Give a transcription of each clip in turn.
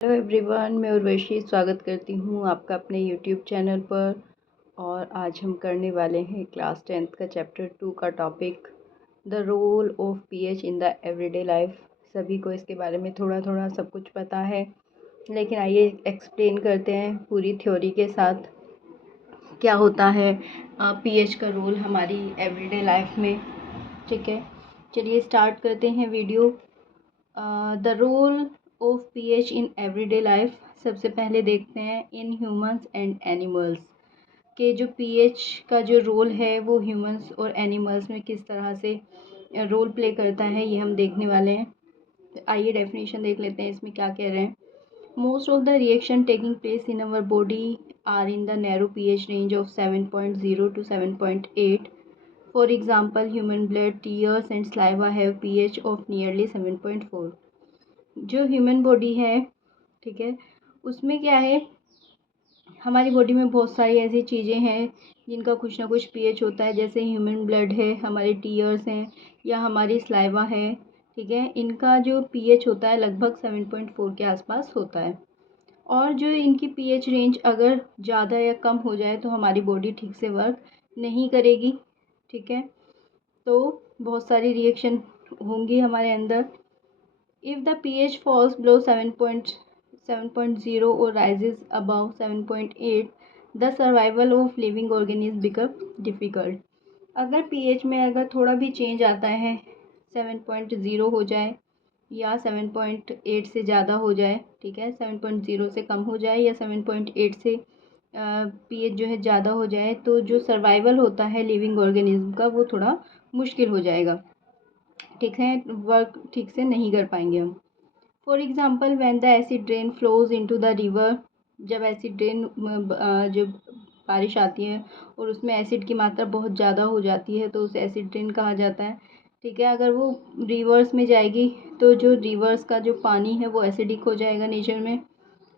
Hello everyone, मैं उर्वशी स्वागत करती हूँ आपका अपने यूट्यूब चैनल पर। और आज हम करने वाले हैं क्लास 10th का चैप्टर 2 का topic the role of pH in the everyday life. सभी को इसके बारे में थोड़ा थोड़ा सब कुछ पता है, लेकिन आइए एक्सप्लेन करते हैं पूरी थ्योरी के साथ क्या होता है पीएच का रोल हमारी एवरीडे लाइफ में। ठीक है, चलिए स्टार्ट करते हैं video. The role of pH in everyday life. सबसे पहले देखते हैं इन ह्यूमंस एंड एनिमल्स के जो पीएच का जो रोल है वो ह्यूमंस और एनिमल्स में किस तरह से रोल प्ले करता है, ये हम देखने वाले हैं। आइए डेफिनेशन देख लेते हैं इसमें क्या कह रहे हैं। Most of the reaction taking place in our body are in the narrow pH range of 7.0 to 7.8. For example, human blood, tears and saliva have pH of nearly 7.4. जो ह्यूमन बॉडी है, ठीक है, उसमें क्या है, हमारी बॉडी में बहुत सारी ऐसी चीज़ें हैं जिनका कुछ ना कुछ पीएच होता है। जैसे ह्यूमन ब्लड है, हमारे टीयर्स हैं या हमारी स्लाइवा है, ठीक है, इनका जो पीएच होता है लगभग 7.4 के आसपास होता है। और जो इनकी पीएच रेंज अगर ज़्यादा या कम हो जाए तो हमारी बॉडी ठीक से वर्क नहीं करेगी। ठीक है, तो बहुत सारी रिएक्शन होंगी हमारे अंदर। If the pH falls below 7.0 or rises above 7.8, the survival of living organisms become difficult. अगर pH में अगर थोड़ा भी चेंज आता है, 7.0 हो जाए या 7.8 से ज़्यादा हो जाए, ठीक है, 7.0 से कम हो जाए या 7.8 से pH जो है ज़्यादा हो जाए, तो जो सर्वाइवल होता है लिविंग ऑर्गेनिज्म का वो थोड़ा मुश्किल हो जाएगा। ठीक है, वर्क ठीक से नहीं कर पाएंगे हम। For example, when the acid rain flows into the river, जब एसिड रेन जब बारिश आती है और उसमें एसिड की मात्रा बहुत ज़्यादा हो जाती है तो उसे एसिड रेन कहा जाता है। ठीक है, अगर वो रिवर्स में जाएगी तो जो रिवर्स का जो पानी है वो एसिडिक हो जाएगा नेचर में।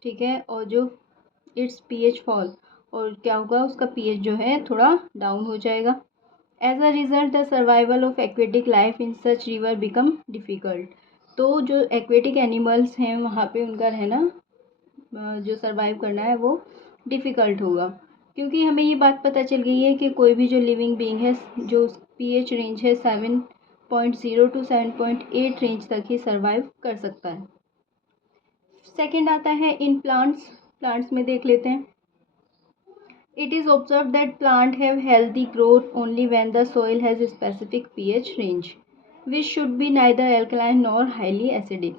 ठीक है, और जो इट्स पीएच फॉल, और क्या होगा, उसका पीएच जो है थोड़ा डाउन हो जाएगा। As a result the survival of aquatic life in such river become difficult. तो जो एक्वेटिक एनिमल्स हैं वहाँ पे उनका रहना, जो सर्वाइव करना है वो डिफ़िकल्ट होगा, क्योंकि हमें ये बात पता चल गई है कि कोई भी जो लिविंग बीइंग है जो पीएच रेंज है 7.0 to 7.8 रेंज तक ही सर्वाइव कर सकता है। सेकंड आता है इन प्लांट्स। प्लांट्स में देख लेते हैं। It is observed that plants have healthy growth only when the soil has a specific pH range, which should be neither alkaline nor highly acidic.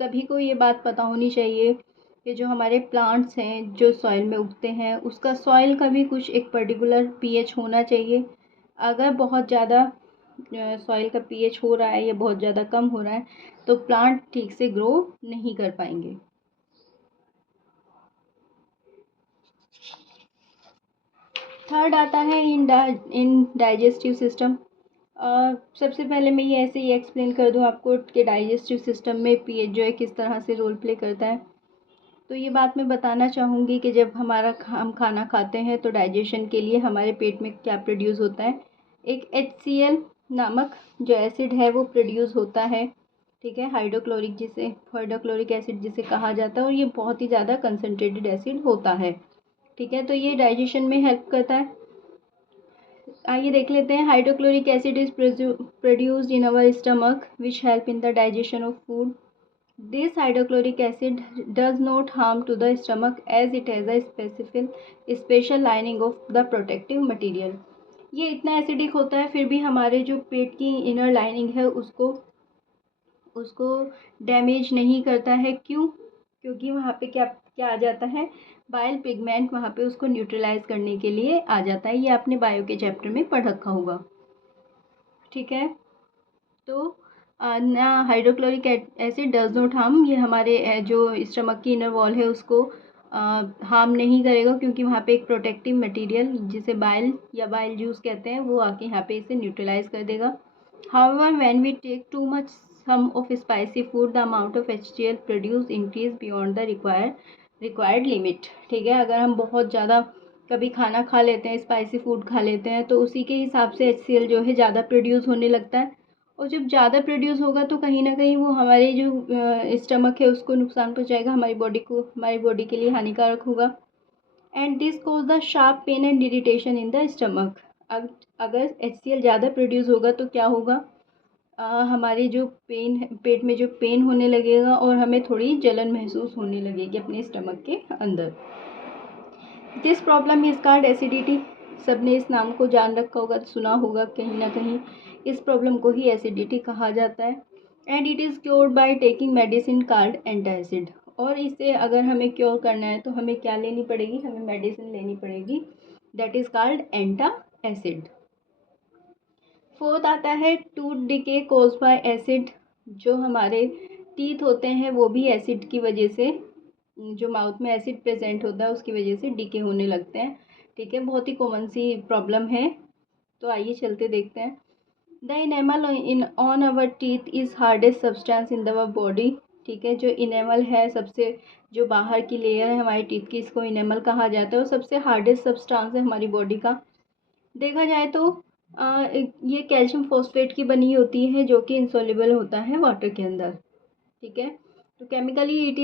सभी को ये बात पता होनी चाहिए कि जो हमारे प्लांट्स हैं जो सॉइल में उगते हैं उसका सॉइल का भी कुछ एक पर्टिकुलर पीएच होना चाहिए। अगर बहुत ज़्यादा सॉइल का पीएच हो रहा है या बहुत ज़्यादा कम हो रहा है तो प्लांट ठीक से ग्रो नहीं कर पाएंगे। थर्ड आता है इन डाइजेस्टिव सिस्टम। सबसे पहले मैं ये ऐसे ही एक्सप्लेन कर दूं आपको कि डाइजेस्टिव सिस्टम में पीएच जो है किस तरह से रोल प्ले करता है। तो ये बात मैं बताना चाहूँगी कि जब हम खाना खाते हैं तो डाइजेशन के लिए हमारे पेट में क्या प्रोड्यूस होता है, एक HCl नामक जो एसिड है वो प्रोड्यूस होता है। ठीक है, हाइड्रोक्लोरिक एसिड जिसे कहा जाता है, और ये बहुत ही ज़्यादा कंसनट्रेटेड एसिड होता है। ठीक है, तो ये डाइजेशन में हेल्प करता है। आइए देख लेते हैं। Hydrochloric acid is produced in our stomach which help in the digestion of food. This hydrochloric acid does not harm to the stomach as it has a special lining of the protective material. ये इतना acidic होता है फिर भी हमारे जो पेट की inner lining है उसको उसको डैमेज नहीं करता है। क्यों? क्योंकि वहाँ पे क्या क्या आ जाता है, बाइल पिगमेंट वहाँ पे उसको न्यूट्रलाइज करने के लिए आ जाता है। ये आपने बायो के चैप्टर में पढ़ रखा होगा। ठीक है, तो ना hydrochloric acid does not harm, ये हमारे जो स्टमक की इनर वॉल है उसको हार्म नहीं करेगा, क्योंकि वहाँ पे एक प्रोटेक्टिव मटेरियल जिसे बाइल या बाइल जूस कहते हैं वो आके यहाँ पे इसे न्यूट्रलाइज कर देगा। However, when we take too much some of spicy food, the amount of HCl produced increase beyond the required limit. ठीक है, अगर हम बहुत ज़्यादा कभी खाना खा लेते हैं, स्पाइसी फूड खा लेते हैं, तो उसी के हिसाब से HCl जो है ज़्यादा प्रोड्यूस होने लगता है, और जब ज़्यादा प्रोड्यूस होगा तो कहीं ना कहीं वो हमारे जो स्टमक है उसको नुकसान पहुंचाएगा, हमारी बॉडी के लिए हानिकारक होगा। And this cause the sharp pain and irritation in the stomach. अगर HCl ज़्यादा प्रोड्यूस होगा तो क्या होगा, हमारी जो पेन है, पेट में जो पेन होने लगेगा और हमें थोड़ी जलन महसूस होने लगेगी अपने स्टमक के अंदर। This problem is called acidity. सबने इस नाम को जान रखा होगा, सुना होगा कहीं ना कहीं। इस प्रॉब्लम को ही एसिडिटी कहा जाता है। And it is cured by taking medicine called antacid. और इसे अगर हमें क्योर करना है तो हमें क्या लेनी पड़ेगी, हमें मेडिसिन लेनी पड़ेगी, that is called antacid. Fourth आता है tooth decay cause by acid. जो हमारे टीथ होते हैं वो भी एसिड की वजह से, जो माउथ में एसिड प्रेजेंट होता है उसकी वजह से डिके होने लगते हैं। ठीक है, बहुत ही कॉमन सी प्रॉब्लम है। तो आइए चलते देखते हैं। The enamel in on our teeth is hardest substance in our body. ठीक है, जो इनेमल है, सबसे जो बाहर की लेयर है हमारी टीथ की, इसको इनेमल कहा जाता है और सबसे हार्डेस्ट सब्सटेंस है हमारी बॉडी का। देखा जाए तो ये कैल्शियम फॉस्फेट की बनी होती है जो कि इंसॉल्युबल होता है वाटर के अंदर। ठीक है, तो chemically it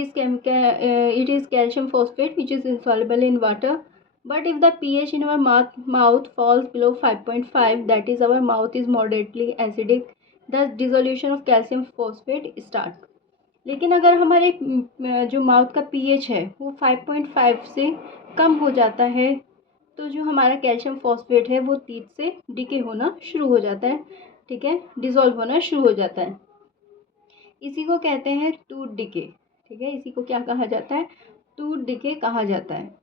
is calcium phosphate which is insoluble in water. But if the pH in our mouth falls below 5.5, that is our mouth is moderately acidic, the dissolution of calcium phosphate start. लेकिन अगर हमारे जो mouth का pH है वो 5.5 से कम हो जाता है तो जो हमारा कैल्शियम फॉस्फेट है वो टीथ से डिके होना शुरू हो जाता है। ठीक है, डिसॉल्व होना शुरू हो जाता है। इसी को कहते हैं टूथ डिके। ठीक है, इसी को क्या कहा जाता है, टूथ डिके कहा जाता है।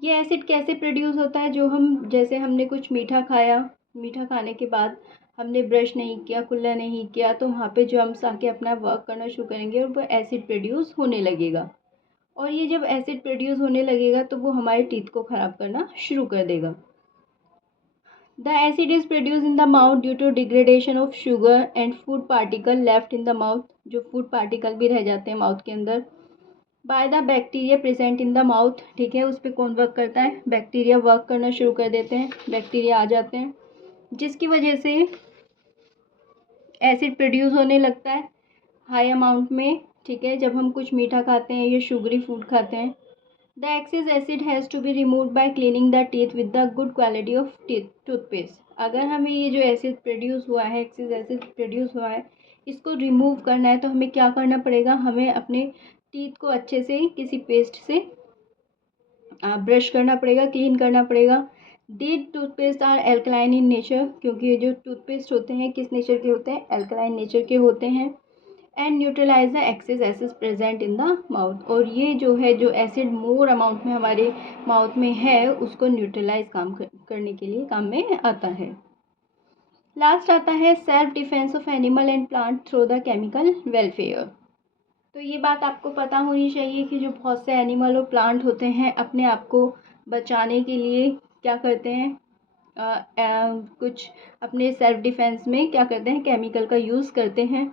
ये एसिड कैसे प्रोड्यूस होता है, जो हम जैसे हमने कुछ मीठा खाया, मीठा खाने के बाद हमने ब्रश नहीं किया, कुल्ला नहीं किया, तो वहाँ पे जर्म्स आके अपना वर्क करना शुरू करेंगे और वो एसिड प्रोड्यूस होने लगेगा। और ये जब एसिड प्रोड्यूस होने लगेगा तो वो हमारे टीथ को ख़राब करना शुरू कर देगा। The acid is produced in the mouth due to degradation of sugar and food particle left in the mouth. जो food particle भी रह जाते हैं माउथ के अंदर, by the bacteria present in the mouth. ठीक है, उस पर कौन वर्क करता है, बैक्टीरिया वर्क करना शुरू कर देते हैं, बैक्टीरिया आ जाते हैं जिसकी वजह से एसिड प्रोड्यूस होने लगता है हाई अमाउंट में। ठीक है, जब हम कुछ मीठा खाते हैं या शुगरी फूड खाते हैं। The excess acid has to be removed by cleaning the teeth with the good quality of toothpaste. अगर हमें ये जो एसिड प्रोड्यूस हुआ है, एक्सेस एसिड प्रोड्यूस हुआ है, इसको रिमूव करना है तो हमें क्या करना पड़ेगा, हमें अपने टीथ को अच्छे से किसी पेस्ट से ब्रश करना पड़ेगा, क्लीन करना पड़ेगा। These toothpaste are alkaline in nature, क्योंकि ये जो टूथपेस्ट होते हैं किस नेचर के होते हैं, एल्कलाइन नेचर के होते हैं। And neutralize the excess acid present in the mouth. और ये जो है, जो एसिड मोर अमाउंट में हमारे माउथ में है उसको न्यूट्रलाइज करने के लिए काम में आता है। लास्ट आता है self defence of animal and plant through the chemical welfare. तो ये बात आपको पता होनी चाहिए कि जो बहुत से एनिमल और प्लांट होते हैं अपने आप को बचाने के लिए क्या करते हैं, कुछ अपने सेल्फ डिफेंस में क्या करते हैं, केमिकल का यूज़ करते हैं।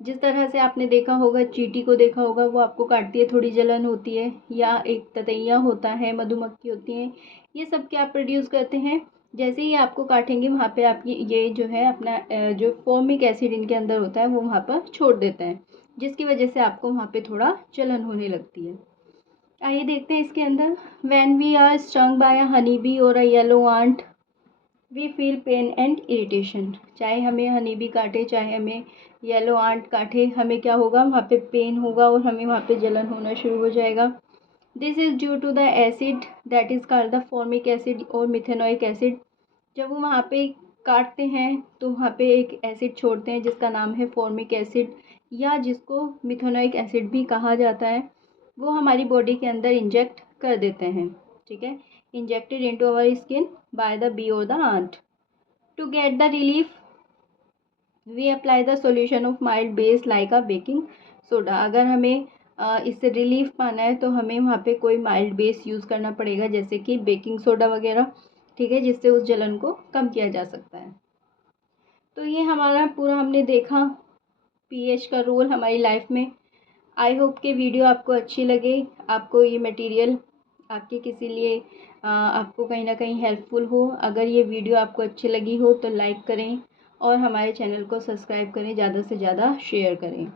जिस तरह से आपने देखा होगा, चींटी को देखा होगा, वो आपको काटती है, थोड़ी जलन होती है, या एक ततैया होता है, मधुमक्खी होती हैं, ये सब क्या प्रोड्यूस करते हैं, जैसे ही आपको काटेंगे वहाँ पे आपकी ये जो है अपना जो फॉर्मिक एसिड इनके अंदर होता है वो वहाँ पर छोड़ देते हैं, जिसकी वजह से आपको वहाँ पे थोड़ा जलन होने लगती है। आइए देखते हैं इसके अंदर। When we are stung by a honey bee or a yellow ant we feel pain and irritation. चाहे हमें हनी बी काटे, चाहे हमें येलो आंट काटे, हमें क्या होगा, वहाँ पे पेन होगा और हमें वहाँ पे जलन होना शुरू हो जाएगा। This is due to the acid that is called the formic acid और मिथेनोइक एसिड। जब वो वहाँ पे काटते हैं तो वहाँ पे एक एसिड छोड़ते हैं जिसका नाम है फॉर्मिक एसिड, या जिसको मिथेनोइक एसिड भी कहा जाता है। वो हमारी बॉडी के अंदर इंजेक्ट कर देते हैं। ठीक है, injected into our skin by the bee और the ant. To get the relief we apply the solution of mild base like a baking soda. अगर हमें इससे रिलीफ पाना है तो हमें वहाँ पे कोई माइल्ड बेस यूज़ करना पड़ेगा, जैसे कि बेकिंग सोडा वगैरह। ठीक है, जिससे उस जलन को कम किया जा सकता है। तो ये हमारा पूरा हमने देखा पीएच का रोल हमारी लाइफ में। आई होप कि वीडियो आपको अच्छी लगे, आपको ये मटेरियल आपके किसी लिए आपको कहीं ना कहीं हेल्पफुल हो। अगर ये वीडियो आपको अच्छी लगी हो तो लाइक करें और हमारे चैनल को सब्सक्राइब करें, ज़्यादा से ज़्यादा शेयर करें।